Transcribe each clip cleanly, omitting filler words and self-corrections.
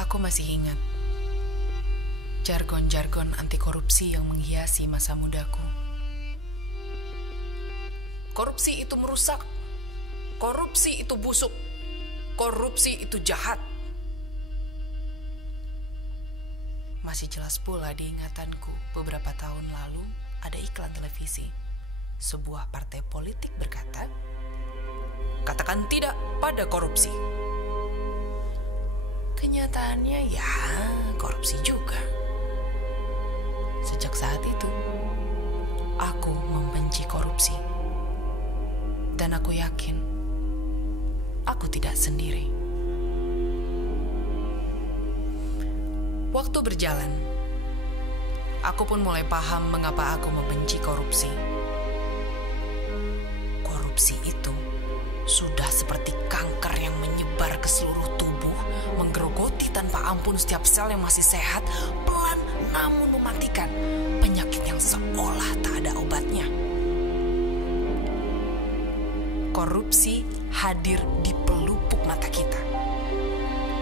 Aku masih ingat jargon-jargon anti korupsi yang menghiasi masa mudaku. Korupsi itu merusak, korupsi itu busuk, korupsi itu jahat. Masih jelas pula di ingatanku beberapa tahun lalu ada iklan televisi. Sebuah partai politik berkata, "Katakan tidak pada korupsi." Kenyataannya ya korupsi juga. Sejak saat itu, aku membenci korupsi. Dan aku yakin, aku tidak sendiri. Waktu berjalan, aku pun mulai paham mengapa aku membenci korupsi. Korupsi itu sudah seperti kanker yang menyebar ke seluruh tubuh, menggerogoti tanpa ampun setiap sel yang masih sehat, pelan namun mematikan, penyakit yang seolah tak ada obatnya. Korupsi hadir di pelupuk mata kita.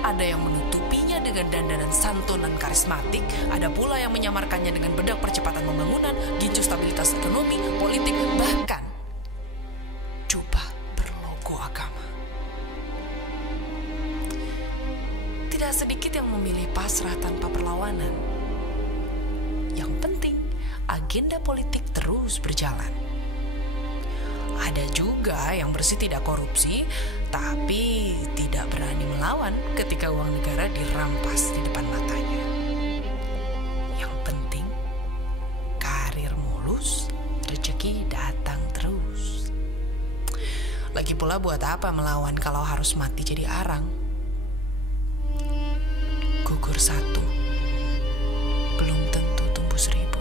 Ada yang menutupinya dengan dandanan santunan karismatik, ada pula yang menyamarkannya dengan bedak percepatan pembangunan, gincu stabilitas ekonomi, politik, bahkan jubah berlogo agama. Tidak sedikit yang memilih pasrah tanpa perlawanan. Yang penting, agenda politik terus berjalan. Ada juga yang bersih tidak korupsi, tapi tidak berani melawan ketika uang negara dirampas di depan matanya. Yang penting, karir mulus, rezeki datang terus. Lagi pula buat apa melawan kalau harus mati jadi arang? Gugur satu, belum tentu tumbuh 1000.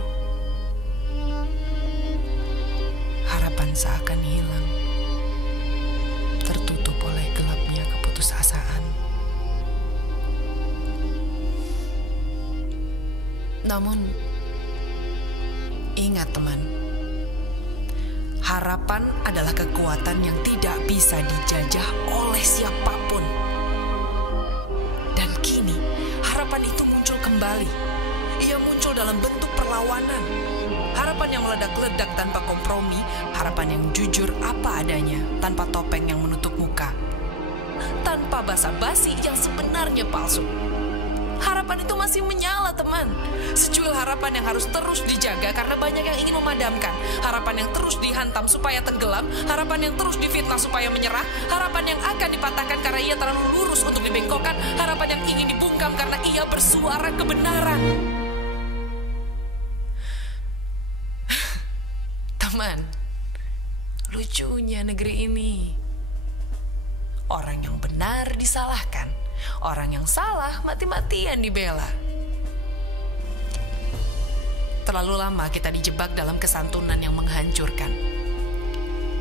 Harapan seakan hilang, tertutup oleh gelapnya keputusasaan. Namun, ingat teman, harapan adalah kekuatan yang tidak bisa dijajah oleh siapapun. Dan kini, harapan itu muncul kembali. Ia muncul dalam bentuk perlawanan. Harapan yang meledak-ledak tanpa kompromi, harapan yang jujur apa adanya, tanpa topeng yang menutup muka, tanpa basa-basi yang sebenarnya palsu. Harapan itu masih menyala, teman. Secuil harapan yang harus terus dijaga karena banyak yang ingin memadamkan. Harapan yang terus dihantam supaya tenggelam, harapan yang terus difitnah supaya menyerah, harapan yang akan dipatahkan karena ia terlalu lurus untuk dibengkokkan, harapan yang ingin dibungkam karena ia bersuara kebenaran. Teman, lucunya negeri ini. Orang yang benar disalahkan, orang yang salah mati-matian dibela. Terlalu lama kita dijebak dalam kesantunan yang menghancurkan.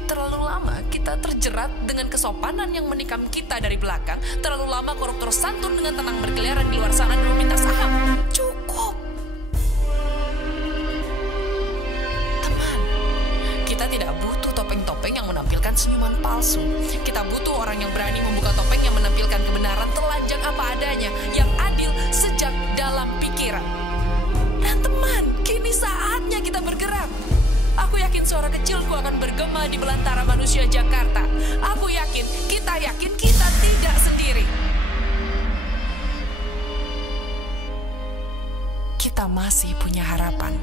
Terlalu lama kita terjerat dengan kesopanan yang menikam kita dari belakang. Terlalu lama koruptor santun dengan tenang berkeliaran di luar sana dan meminta saham. Cukup. Kita tidak butuh topeng-topeng yang menampilkan senyuman palsu. Kita butuh orang yang berani membuka topeng yang menampilkan kebenaran telanjang apa adanya, yang adil sejak dalam pikiran. Dan teman, kini saatnya kita bergerak. Aku yakin suara kecilku akan bergema di belantara manusia Jakarta. Aku yakin kita tidak sendiri. Kita masih punya harapan.